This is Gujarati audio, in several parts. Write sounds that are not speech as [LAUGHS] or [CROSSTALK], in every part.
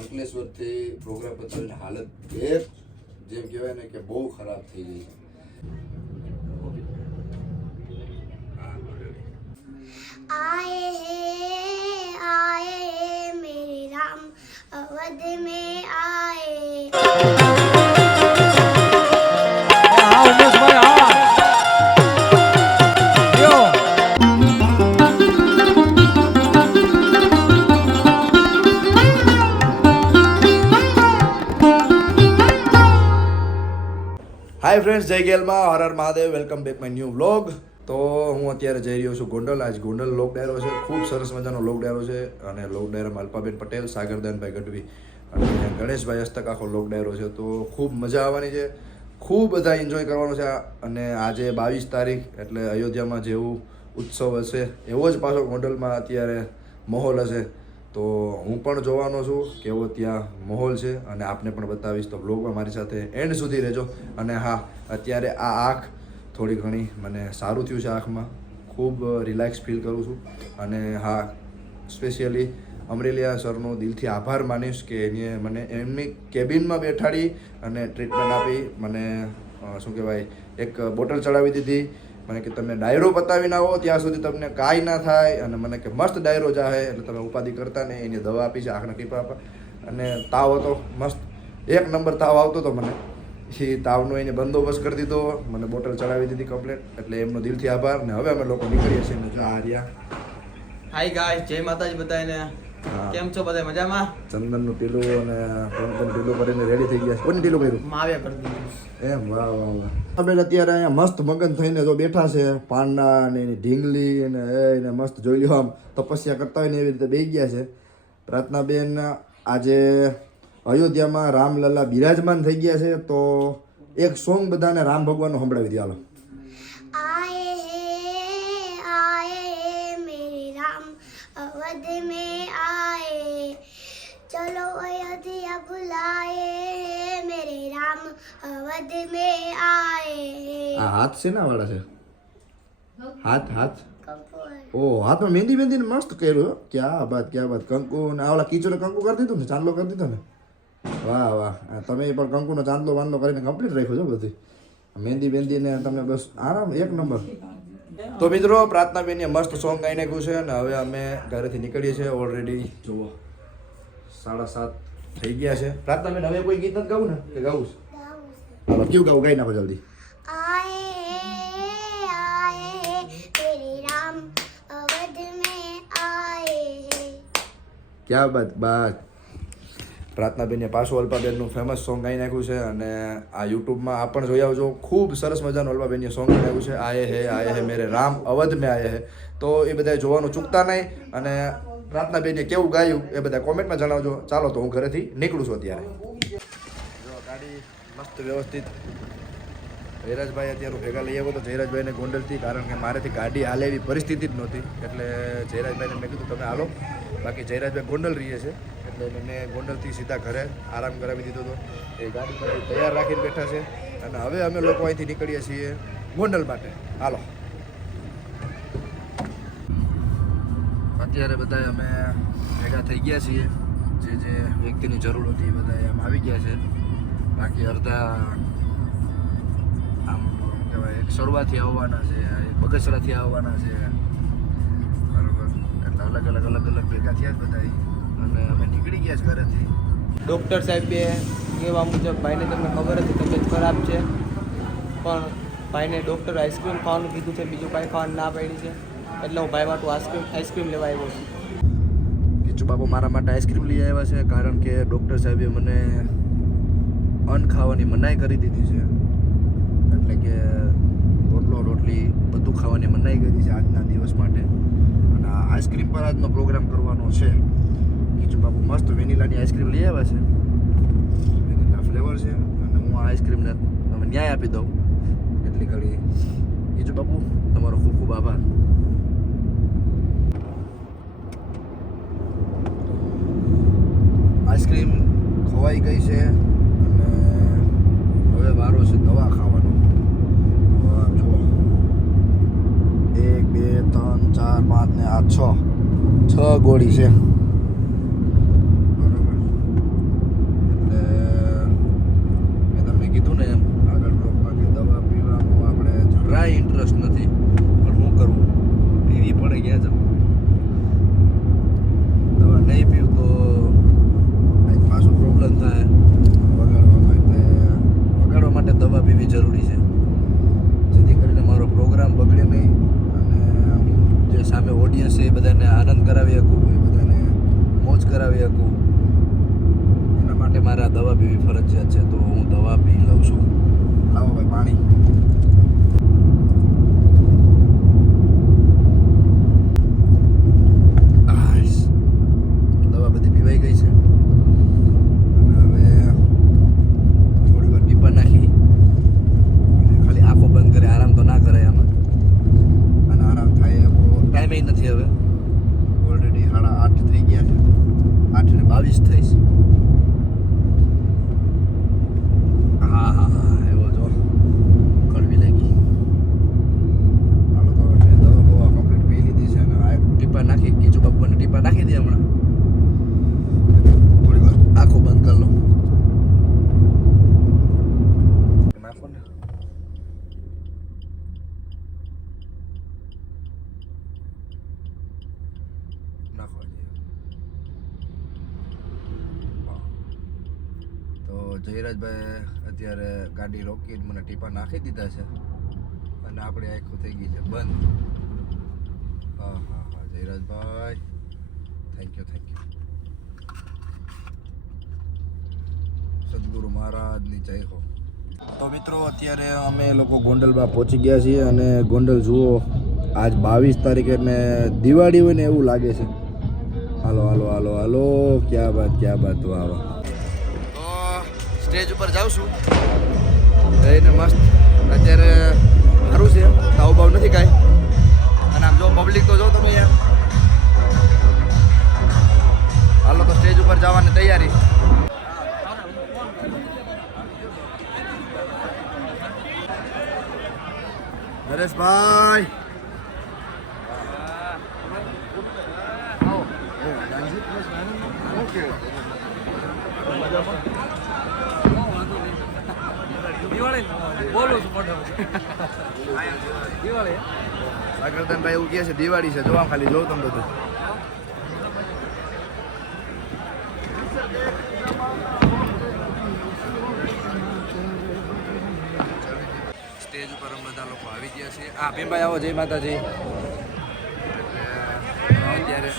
અંકલેશ્વરથી પ્રોગ્રામ પતવાની હાલત એક જેમ કહેવાય ને કે બહુ ખરાબ થઈ ગઈ છે आए हैं आए हैं मेरे राम अवध में आए હાય ફ્રેન્ડ્સ જય ગેલમાં, Har Har Mahadev welcome back my new vlog તો હું અત્યારે જઈ રહ્યો છું ગોંડલ. આજ ગોંડલ લોક ડાયરો છે. ખૂબ સરસ મજાનો લોક ડાયરો છે અને લોક ડાયરામાં અલ્પાબેન પટેલ, સાગરદાનભાઈ ગઢવી અને ગણેશભાઈ હસ્તક આખો લોક ડાયરો છે. તો ખૂબ મજા આવવાની છે. ખૂબ બધા એન્જોય કરવાનું છે અને આજે બાવીસ તારીખ એટલે અયોધ્યામાં જેવું ઉત્સવ હશે એવો જ પાછો ગોંડલમાં અત્યારે માહોલ હશે. તો હું પણ જોવાનો છું કેવો ત્યાં માહોલ છે અને આપને પણ બતાવીશ. તો બ્લોગમાં મારી સાથે એન્ડ સુધી રહેજો. અને હા, અત્યારે આ આંખ થોડી ઘણી મને સારું થયું છે આંખમાં. ખૂબ રિલેક્સ ફીલ કરું છું. અને હા સ્પેશિયલી અમરેલિયા સરનો દિલથી આભાર માનીશ કે એને મને એમની કેબિનમાં બેઠાડી અને ટ્રીટમેન્ટ આપી. મને શું કહેવાય, એક બોટલ ચડાવી દીધી. મને કે તમે ડાયરો પતાવીને આવો ત્યાં સુધી તમને કાંઈ ના થાય અને મને કે મસ્ત ડાયરો જાહે, એટલે તમે ઉપાધિ કરતા ને એની દવા આપી છે, આંખના ટીપા અને તાવ હતો, મસ્ત. એક નંબર તાવ આવતો હતો મને. એ તાવનો એને બંદોબસ્ત કરી દીધો, મને બોટલ ચડાવી દીધી કમ્પ્લેટ, એટલે એમનો દિલથી આભાર. ને હવે અમે લોકો નીકળીએ છીએ જો આ રહ્યા. હાય ગાય જય માતાજી બધાને. કેમ છો બધા મજામાં? ચંદનનું ટીલું અને કંકન પીલું કરીને રેડી થઈ ગયા છે. કોની પીલું કર્યું માવ્યા કરી દીધું એમ વાહ વાહ વાહ. અમે અત્યારે અહીંયા મસ્ત મગન થઈને જો બેઠા છે પાંડા ને એની ઢીંગલી ને એને ને મસ્ત જોઈ લ્યો આમ તપસ્યા કરતા હોય ને એવી રીતે બે ગયા છે. પ્રાર્થનાબેન આજે અયોધ્યામાં રામલલ્લા બિરાજમાન થઈ ગયા છે તો એક સોંગ બધાને રામ ભગવાનનું સંભળાવી દે હાલો. अवध में आए चलो अयोध्या बुलाए हैं मेरे राम अवध में आए આ હાથ છે ના વાળા છે હાથ હાથ कपूर ઓ હાથમાં મહેંદી મહેંદી મસ્ત કર્યું હો. ક્યાં બાત ક્યાં બાત કંકુ ને આ ઓલા કીચડે કંકુ કરી દીધું ને ચાંદલો કરી દીધો ને વાહ વાહ આ તમે પણ કંકુનો ચાંદલો વાંદલો કરીને કમ્પ્લીટ રાખ્યો છો બધી મહેંદી બેંદી ને તમને બસ આરામ એક નંબર તો મિત્રો પ્રાર્થના પ્રાર્થનાબેને મસ્ત સોંગ ગાઈ ગયું છે અને હવે અમે ઘરેથી નીકળીએ છીએ ઓલરેડી જુઓ સાડા સાત થઈ ગયા છે પ્રાર્થના બેન હવે કોઈ ગીત નથી ગાવું ને કે ગાવું છે હાલો કયું ગાવું ગાઈ નાખો જલ્દી ક્યાં બાત બાત પ્રાર્થનાબેને પાછું અલ્પાબેનનું ફેમસ સોંગ ગાઈ નાખ્યું છે અને આ યુટ્યુબમાં આ પણ જોઈ આવજો. ખૂબ સરસ મજાનું અલ્પાબેનની સોંગ ગાઈ નાખ્યું છે. આયે હે આયે હે, મેરે રામ, અવધ મેં આયે હે. તો એ બધા જોવાનું ચૂકતા નહીં અને પ્રાર્થનાબેને કેવું ગાયું એ બધા કોમેન્ટમાં જણાવજો. ચાલો તો હું ઘરેથી નીકળું છું અત્યારે. જો ગાડી મસ્ત વ્યવસ્થિત જયરાજભાઈ અત્યારે ભેગા લઈ આવ્યો તો જયરાજભાઈને ગોંડલથી, કારણ કે મારેથી ગાડી હાલે એવી પરિસ્થિતિ જ નહોતી. એટલે જયરાજભાઈને મેં કીધું, તમે હાલો. બાકી જયરાજભાઈ ગોંડલ રહીએ છે, એટલે એને મેં ગોંડલથી સીધા ઘરે આરામ કરાવી દીધો હતો. એ ગાડી પર તૈયાર રાખીને બેઠા છે. અને હવે અમે લોકો અહીંથી નીકળીએ છીએ ગોંડલ માટે. હાલો. અત્યારે બધા અમે ભેગા થઈ ગયા છીએ. જે જે વ્યક્તિની જરૂર હતી એ બધા એમ આવી ગયા છે. બાકી અડધા આમ શું કહેવાય એક સરવાથી આવવાના છે એક બગસરાથી આવવાના છે. બરોબર. એટલે અલગ અલગ અલગ અલગ ભેગા થયા જ બધા અને અમે નીકળી ગયા છે ઘરેથી. ડૉક્ટર સાહેબે કહેવા મુજબ ભાઈને તમને ખબર હતી તબિયત ખરાબ છે. પણ ભાઈને ડૉક્ટર આઈસ્ક્રીમ ખાવાનું કીધું છે બીજું કાંઈ ખાવાનું ના પાડી છે. એટલે હું ભાઈ માટે આઈસ્ક્રીમ આઈસ્ક્રીમ લેવા આવ્યો છું. કિચુ બાપુ મારા માટે આઈસ્ક્રીમ લઈ આવ્યા છે કારણ કે ડૉક્ટર સાહેબે મને અન્ન ખાવાની મનાઈ કરી દીધી છે. એટલે કે રોટલો, રોટલી બધું ખાવાની મનાઈ કરી છે આજના દિવસ માટે. અને આઈસ્ક્રીમ પર આજનો પ્રોગ્રામ કરવાનો છે. કિચુ બાપુ મસ્ત વેનીલાની આઈસ્ક્રીમ લઈ આવ્યા છે. વેનીલા ફ્લેવર છે. અને હું આ આઈસ્ક્રીમને તમે ન્યાય આપી દઉં. એટલી ઘડી કિચુ બાપુ, તમારો ખૂબ ખૂબ આભાર. આઈસ્ક્રીમ ખવાઈ ગઈ છે. અને હવે વારો છે દવા ખાવાનો તો આ જુઓ એક બે ત્રણ ચાર પાંચ ને આ છ. છ ગોળી છે બરોબર પીવી ફરજિયાત છે તો હું દવા પી લઉં છું લાવો ભાઈ પાણી આઈસ. દવા બધી પીવાઈ ગઈ છે અને હવે થોડી વાર ટીપા નાખી અને ખાલી આંખો બંધ કરે આરામ તો ના કરાય આમાં અને આરામ થાય એવો ટાઈમે નથી હવે. ઓલરેડી સાડા આઠ થઈ ગયા છે. આઠ ને બાવીસ થઈશ હા હા હા એવો જો કડવી લાગી હાલો તો હવે મેં દવા બવા કમ્પ્લીટ પી લીધી છે અને આ ટીપા નાખી કીચુ બાપાને ટીપા નાખી દે હમણાં થોડી વાર આંખો બંધ કરી લો નાખો ને નાખો હજી. હા. તો જયરાજભાઈ અત્યારે ગાડી રોકીને મને ટીપા નાખી દીધા છે. અને આપણે આખું થઈ ગઈ છે. બંધ. હા હા હા. Jayrajbhai. Thank you thank you Sadguru મહારાજની જય હો. તો મિત્રો, અત્યારે અમે લોકો ગોંડલમાં પહોંચી ગયા છીએ અને ગોંડલ જુઓ, આજ બાવીસ તારીખે ને દિવાળી હોય ને એવું લાગે છે. હાલો હાલો હાલો હાલો. ક્યાં બાત ક્યાં બાત? વાહ વાહ. સ્ટેજ ઉપર જાઉં છું. જઈને મસ્ત અત્યારે સારું છે તાવ બાવ નથી કાંઈ. અને આમ જો પબ્લિક તો જો તમે યાર હાલો તો સ્ટેજ ઉપર જવાની તૈયારી. નરેશભાઈ. ઓકે સાગરદાનભાઈ એવું કહે છે દિવાળી છે જોવા ખાલી જોઉં તમે બધું. સ્ટેજ ઉપર અમે બધા લોકો આવી ગયા છે આ ભીમભાઈ આવો જય માતાજી. અત્યારે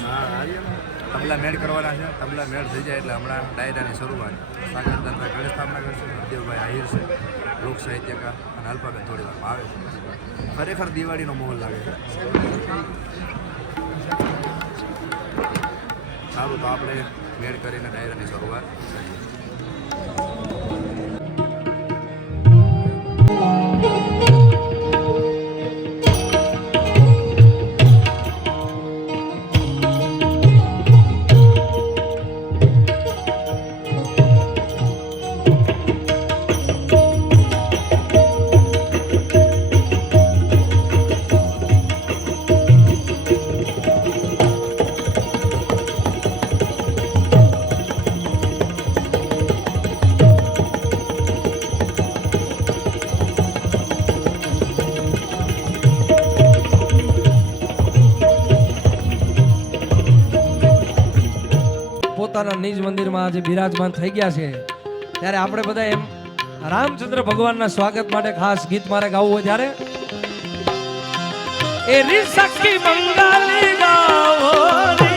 તબલા મેળ કરવાના છે. તબલા મેળ થઈ જાય એટલે હમણાં ડાયરાની શરૂઆત. સાગરદાનભાઈ ગણેશ સ્થાપના કરશે દેવભાઈ આહિર છે. લોક સાહિત્યકાર અને અલ્પાબેન થોડી વારમાં આવે છે. ખરેખર દિવાળીનો માહોલ લાગે છે. સારું, તો આપણે મેળ કરીને ડાયરાની શરૂઆત કરીએ. નિજ આજે બિરાજમાન થઈ ગયા છે. ત્યારે આપણે બધા એમ રામચંદ્ર ભગવાનના સ્વાગત માટે ખાસ ગીત મારે ગાવું હોય ત્યારે? એ રીસકી બંગાલી ગાવો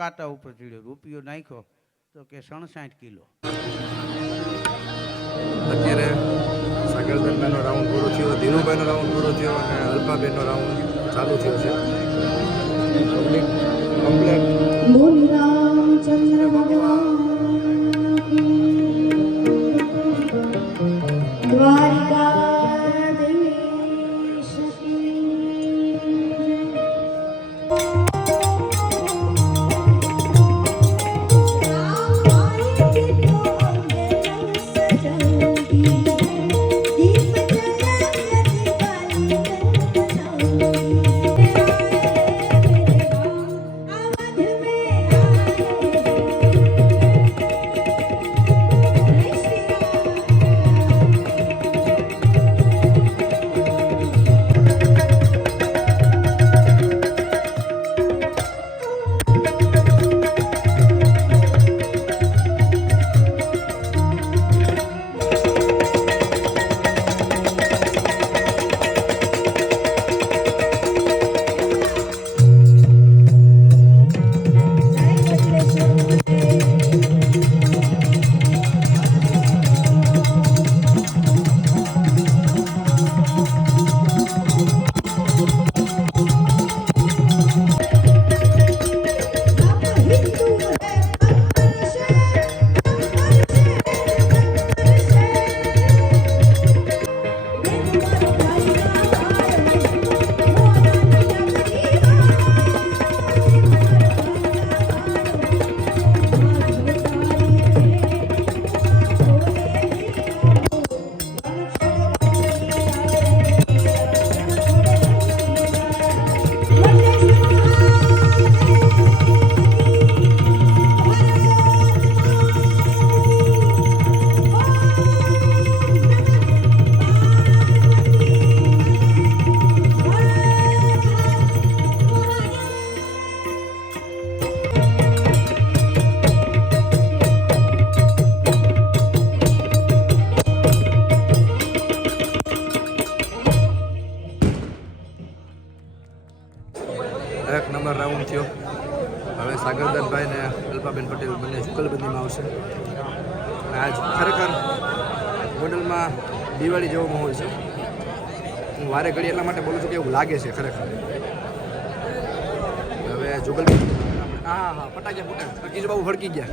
કાંટા ઉપર ચીડ્યો રૂપિયો નાખ્યો તો કે સણસાઠ કિલો. અત્યારે સાગરબેનભાઈનો રાઉન્ડ પૂરો થયો ધીરુભાઈનો રાઉન્ડ પૂરો થયો અને અલ્પાબેનનો રાઉન્ડ ચાલુ થયો છે. પબ્લિક ભગવાન દ્વારિકા લાગે છે ખરેખર. હવે જુગલ હા હા ફટાક્યા ફૂટે. કીજ બાબુ ફડકી ગયા.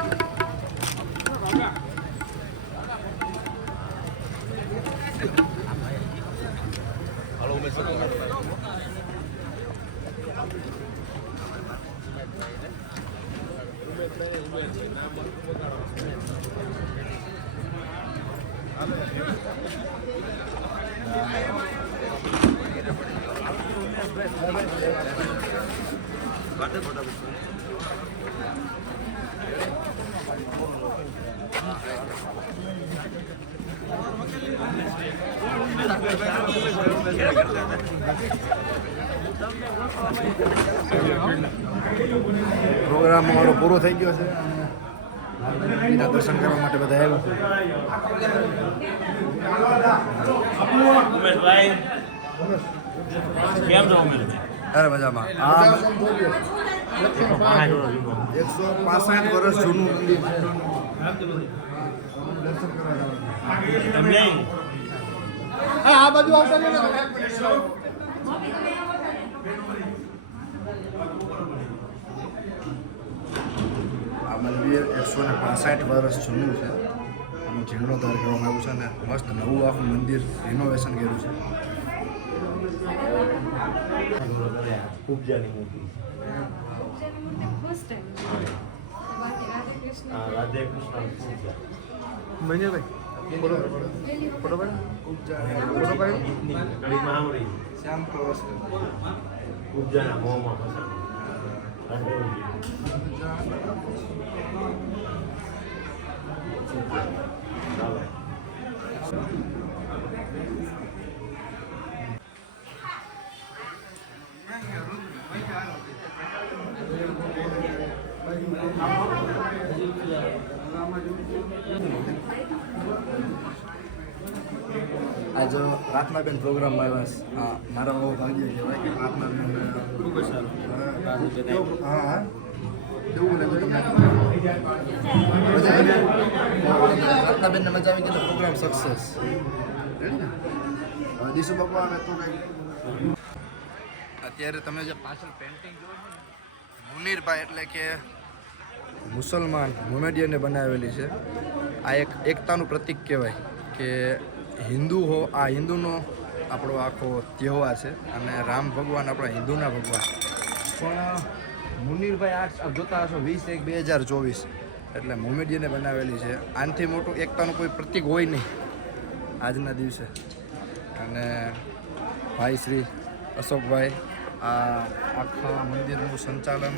ગીતા દર્શન કરવા માટે બધા આવ્યા. અરે મજામાં. આ એકસો પાસઠ વર્ષ જૂનું મંદિર. છે દર્શન કરવા જવાનું. મંદિર એકસો ને પાસઠ વર્ષ જૂનું છે. આનું જીર્ણોદ્ધાર કરવામાં આવ્યું છે અને મસ્ત નવું આખું મંદિર રિનોવેશન કર્યું છે. શ્યામ પ્રવાસ. આજ પ્રાર્થનાબેન પ્રોગ્રામમાં આવ્યા મારા બહુ ભાગ્ય કહેવાય કે પ્રાર્થનાબેન ખૂબ જ સારું. હા. હા કેવું? મજા આવી ગઈ પ્રોગ્રામ સક્સેસ દીસુ બાપુ તો કંઈક અત્યારે તમે જે પાછળ પેન્ટિંગ જુઓ છો ને મુનીરભાઈ એટલે કે મુસલમાન મોમેડિયને બનાવેલી છે. આ એક એકતાનું પ્રતીક કહેવાય કે હિન્દુ હો, આ હિન્દુનો આપણો આખો તહેવાર છે અને રામ ભગવાન આપણા હિન્દુના ભગવાન. પણ, મુનિરભાઈ આપ જોતા હશો, વીસ એક બે હજાર ચોવીસ. એટલે મોમેડિયને બનાવેલી છે. આનાથી મોટું એકતાનું કોઈ પ્રતિક હોય નહીં આજના દિવસે. અને ભાઈ શ્રી અશોકભાઈ આ આખા મંદિરનું સંચાલન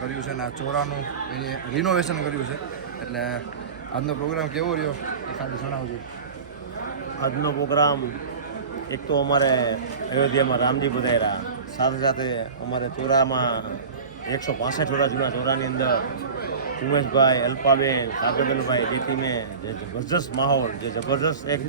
કર્યું છે અને આ ચોરાનું એને રિનોવેશન કર્યું છે. એટલે આજનો પ્રોગ્રામ કેવો રહ્યો એ ખાલી જણાવજો. આજનો પ્રોગ્રામ એક તો અમારે અયોધ્યામાં રામજી પધાર્યા. સાથે સાથે અમારે ચોરામાં એકસો પાસઠ ચોરા જૂના ચોરાની અંદર ઉમેશભાઈ, અલ્પાબેન સાગરબેનભાઈ જે ટીમે જે જબરજસ્ત માહોલ, જે જબરજસ્ત એક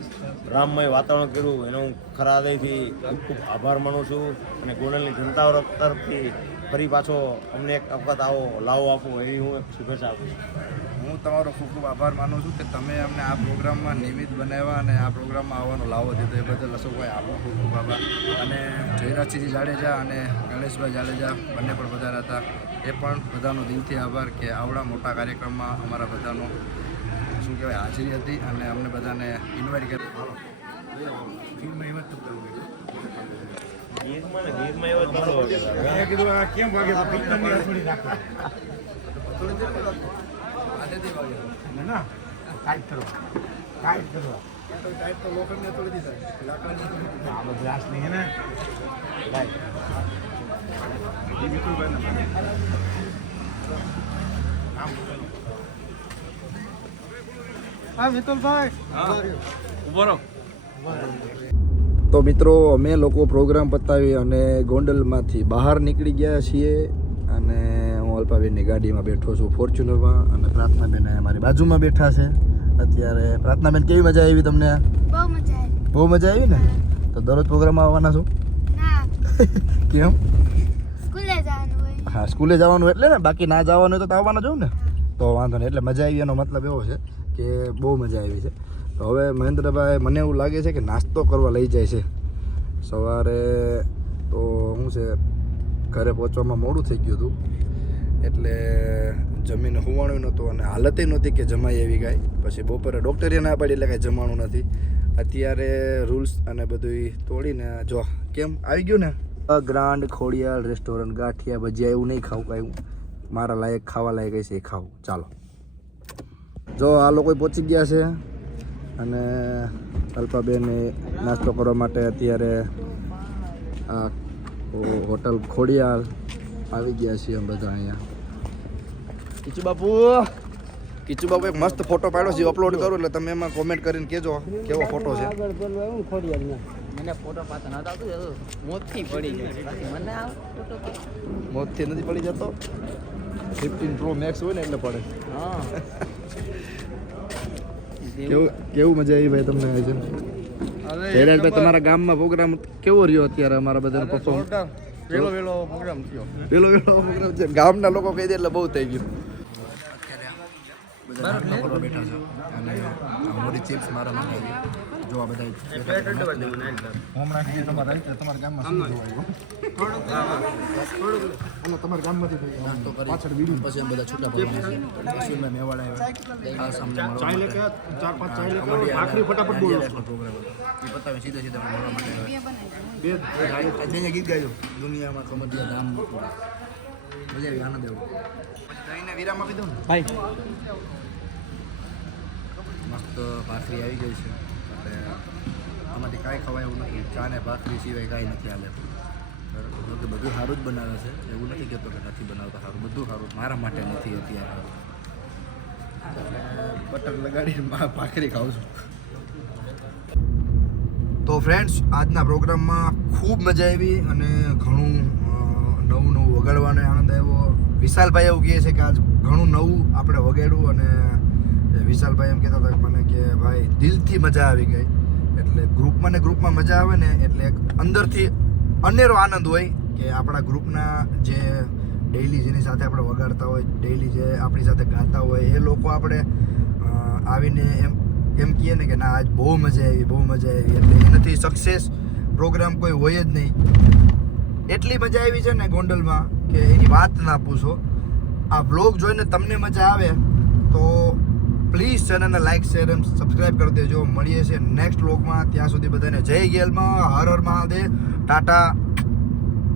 રામમય વાતાવરણ કર્યું. એનો હું ખરા હૃદયથી ખૂબ આભાર માનું છું અને ગોંડલની જનતા તરફથી ફરી પાછો અમને એક વખત આવો, લાવો આપો, એવી હું શુભેચ્છા આપું છું. હું તમારો ખૂબ ખૂબ આભાર માનું છું કે તમે અમને આ પ્રોગ્રામમાં નિયમિત બનાવ્યા અને આ પ્રોગ્રામમાં આવવાનો લાવો દીધો એ બદલ અશોકભાઈ આપનો ખૂબ ખૂબ આભાર. અને જયરાજસિંહજી જાડેજા અને ગણેશભાઈ જાડેજા બંને પણ વધારા હતા. એ પણ બધાનો દિલથી આભાર કે આવડા મોટા કાર્યક્રમમાં અમારા બધાનો શું કહેવાય હાજરી હતી અને અમને બધાને ઇન્વાઇટ કરી. ગીરમાં ને તો મિત્રો અમે લોકો પ્રોગ્રામ પતાવી અને ગોંડલમાંથી બહાર નીકળી ગયા છીએ. હું અલ્પાબેનની ગાડીમાં બેઠો છું ફોર્ચ્યુનરમાં અને પ્રાર્થનાબેન મારી બાજુમાં બેઠા છે. અત્યારે પ્રાર્થનાબેન કેવી મજા આવી તમને? બહુ મજા આવી. ને? તો દરરોજ પ્રોગ્રામમાં આવવાના છો? [LAUGHS] કેમ? હા સ્કૂલે જવાનું એટલે ને? બાકી ના જવાનું તો આવવાના જોઉં ને? તો વાંધો નહીં. એટલે મજા આવી એનો મતલબ એવો છે કે બહુ મજા આવી છે. તો હવે મહેન્દ્રભાઈ મને એવું લાગે છે કે નાસ્તો કરવા લઈ જાય છે. સવારે તો શું છે ઘરે પહોંચવામાં મોડું થઈ ગયું હતું. એટલે જમીન હોવાણું નહોતું અને હાલતે નહોતી કે જમાય એવી ગાય પછી બપોરે ડૉક્ટરે ના પાડી એટલે કાંઈ જમાણું નથી. અત્યારે રૂલ્સ અને બધું તોડીને જો, કેમ? આવી ગયું ને? ગ્રાન્ડ ખોડિયાલ રેસ્ટોરન્ટ ગાંઠિયા, ભજીયા એવું નહીં ખાવું કાંઈ મારા લાયક, ખાવા લાયક હશે એ ખાવું. ચાલો. જો, આ લોકો પહોંચી ગયા છે અને અલ્પાબેન નાસ્તો કરવા માટે અત્યારે આ હોટલ ખોડિયાલ આવી ગયા છીએ અમે બધા અહીંયા. કિચુ બાપુ. કિચુ બાપુ એક મસ્ત ફોટો પાડ્યો છે અપલોડ કરું એટલે તમે એમાં કોમેન્ટ કરીને કેજો કેવો ફોટો છે. મને ફોટો પાતા નતા આવતું મોતથી પડી જાય મને આ ફોટો મોતથી નથી પડી જતો. ફિફ્ટીન પ્રો મેક્સ હોય ને એટલે પડે. હા. કેવું કેવું મજા આવી ભાઈ તમને આજે? જયરાજભાઈ તમારા ગામમાં પ્રોગ્રામ કેવો રહ્યો અત્યારે અમારા બધાનો પરફોર્મ વેલો વેલો પ્રોગ્રામ થયો. વેલો વેલો પ્રોગ્રામ છે. ગામના લોકો કહી દે એટલે બહુ થઈ ગયું. બધા બેઠા છે. અને આ મોરી ચિપ્સ મારા માટે આવી. જો આ બધા હમણાં જે તમારા તમારા ગામમાં શું જોવા તમારા ગામમાંથી થઈ પાછળ બીડું. પછી બધા છૂટા છે. પછી મેવાડા આવ્યા ખાસ અમને મળવા માટે. આખરી ફટાફટ બોલો. પ્રોગ્રામ એ સીધા સીધા મળવા માટે. બે ગીત ગાયું દુનિયામાં કમડિયા ધામ મજા આવી આનંદ આવ્યો. પછી વિરામ આપી દઉં ભાઈ. મસ્ત ભાખરી આવી ગઈ છે. એટલે આમાંથી કાંઈ ખવાય એવું નથી. ચા ને ભાખરી સિવાય કાંઈ નથી હાલે. બરાબર? કે બધું સારું જ બનાવે છે. એવું નથી કહેતો કે નથી બનાવતા સારું બધું સારું મારા માટે નથી અત્યારે સારું બટર લગાડીને ભાખરી ખાઉં છું. તો ફ્રેન્ડ્સ આજના પ્રોગ્રામમાં ખૂબ મજા આવી અને ઘણું નવું નવું વગાડવાનો આનંદ આવ્યો. વિશાલભાઈ એવું કહે છે કે આજ ઘણું નવું આપણે વગાડ્યું અને વિશાલભાઈ એમ કહેતા હતા મને કે ભાઈ દિલથી મજા આવી ગઈ. એટલે ગ્રુપમાં ને ગ્રુપમાં મજા આવે ને એટલે એક અંદરથી અનેરો આનંદ હોય કે આપણા ગ્રુપના જે ડેઈલી જેની સાથે આપણે વગાડતા હોય ડેઈલી જે આપણી સાથે ગાતા હોય, એ લોકો આપણે આવીને એમ એમ કહીએ ને કે ના, આજ બહુ મજા આવી, બહુ મજા આવી. એટલે એનાથી સક્સેસ પ્રોગ્રામ કોઈ હોય જ નહીં. એટલી મજા આવી છે ને ગોંડલમાં કે એની વાત ના પૂછો. આ બ્લોગ જોઈને તમને મજા આવે તો ચેનલને લાઈક શેર એન્ડ સબસ્ક્રાઈબ કરી દેજો. મળીએ છીએ નેક્સ્ટ વ્લોગમાં ત્યાં સુધી બધાને જય ગેલમાં. Har Har Mahadev. Tata.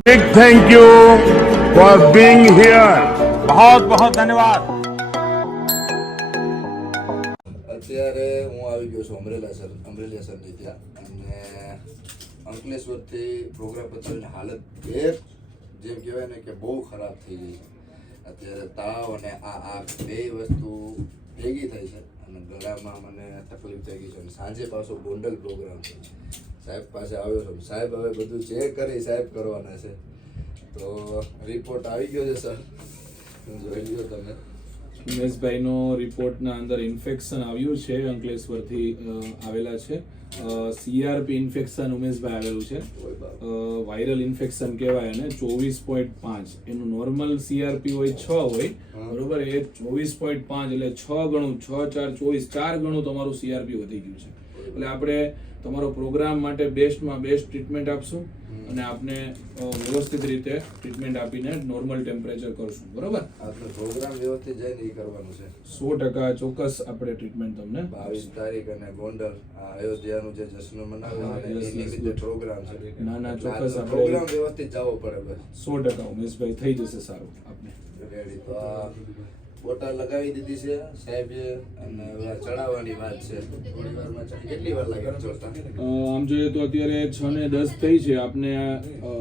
Big thank you for being here બહુત બહુત ધન્યવાદ અત્યારે હું આવી ગયો છું અમરેલા સર અમરેલા સરની ત્યાં. અને અંકલેશ્વરથી પ્રોગ્રામ પછી હાલત ઘેર જેમ કહેવાય ને કે બહુ ખરાબ થઈ ગઈ છે. અત્યારે તાવ અને આ આગ બે વસ્તુ ભેગી થઈ છે. અને ગળામાં મને તકલીફ થઈ ગઈ છે. અને સાંજે પાછો ગોંડલ પ્રોગ્રામ છે. સાહેબ પાસે આવ્યો છું. સાહેબ હવે બધું ચેક કરી સાહેબ કરવાના છે. તો રિપોર્ટ આવી ગયો છે સર જોઈ લો તમે. ઉમેશભાઈનો રિપોર્ટના અંદર ઇન્ફેક્શન આવ્યું છે, અંકલેશ્વરથી આવેલા છે. સીઆરપી ઇન્ફેક્શન ઉમેશભાઈ આવેલું છે. વાયરલ ઇન્ફેક્શન કહેવાય અને ચોવીસ પોઈન્ટ પાંચ. એનું નોર્મલ સીઆરપી હોય છ હોય, બરોબર? એ ચોવીસ પોઈન્ટ પાંચ એટલે છ ગણું, છ ચાર ચોવીસ, ચાર ગણું તમારું સીઆરપી વધી ગયું છે. એટલે આપણે તમારો પ્રોગ્રામ માટે બેસ્ટમાં બેસ્ટ ટ્રીટમેન્ટ આપશું અને આપને વ્યવસ્થિત રીતે ટ્રીટમેન્ટ આપીને નોર્મલ ટેમ્પરેચર કરશું. બરોબર? આપણે પ્રોગ્રામ વ્યવસ્થિત જઈને એ કરવાનું છે. સો ટકા ચોક્કસ આપણે ટ્રીટમેન્ટ તમને બાવીસ તારીખ અને ગોંડલ અયોધ્યાનું જે જશ્ન મનાવે હા, છે yes, એ yes, નિમિત્તે good. પ્રોગ્રામ છે. ના, ના, ચોક્કસ પ્રોગ્રામ વ્યવસ્થિત જવો પડે બસ. સો ટકા ઉમેશભાઈ થઈ જશે સારું આપને. રેડી તો આ બોટલ લગાવી દીધી છે સાહેબે અને ચડાવવાની વાત છે. થોડી વારમાં કેટલી વાર લાગે આમ જોઈએ તો અત્યારે છ ને દસ થઈ છે. આપને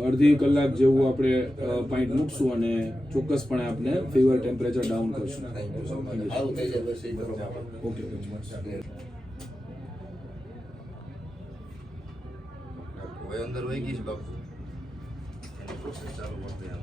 અડધી કલાક જેવું આપણે પાઇન્ટ મૂકશું અને ચોક્કસપણે આપને ફીવર ટેમ્પરેચર ડાઉન કરશું. આવું થઈ જાય બસ એ ઓકે હવે અંદર વહી ગઈ છે બાપુ. ચાલુ આહા.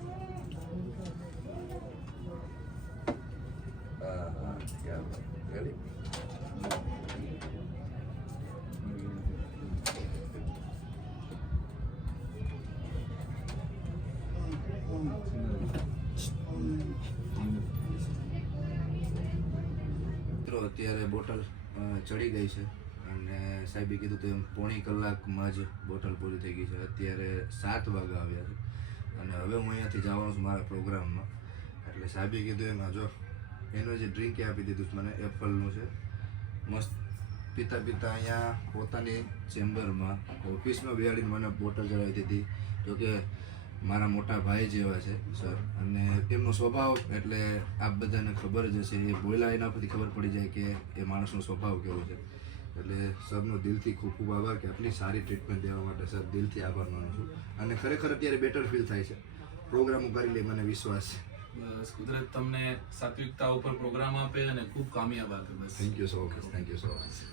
અત્યારે બોટલ ચડી ગઈ છે. અને સાહેબે કીધું તો એમ પોણી કલાકમાં જ બોટલ પૂરી થઈ ગઈ છે. અત્યારે સાત વાગ્યા આવ્યા છે. અને હવે હું અહીંયાથી જવાનું છું મારા પ્રોગ્રામમાં. એટલે સાહેબે કીધું એમાં જો, એનું જે ડ્રિંક આપી દીધું છે મને, એપલનું છે. મસ્ત પિતા પિતા અહીંયા પોતાની ચેમ્બરમાં, ઓફિસમાં બેહાડીને મને બોટલ ચડાવી દીધી. જોકે મારા મોટા ભાઈ જેવા છે સર અને એમનો સ્વભાવ એટલે આપ બધાને ખબર જ હશે એ બોલ્યા એના પરથી ખબર પડી જાય કે એ માણસનો સ્વભાવ કેવો છે. એટલે સરનો દિલથી ખૂબ ખૂબ આભાર કે આટલી સારી ટ્રીટમેન્ટ દેવા માટે સર દિલથી આભાર માનું છું. અને ખરેખર અત્યારે બેટર ફીલ થાય છે. પ્રોગ્રામો કરી લે મને વિશ્વાસ છે. બસ કુદરત તમને સાત્વિકતા ઉપર પ્રોગ્રામ આપે અને ખૂબ કામયાબ આપે બસ. Thank you so much thank you so much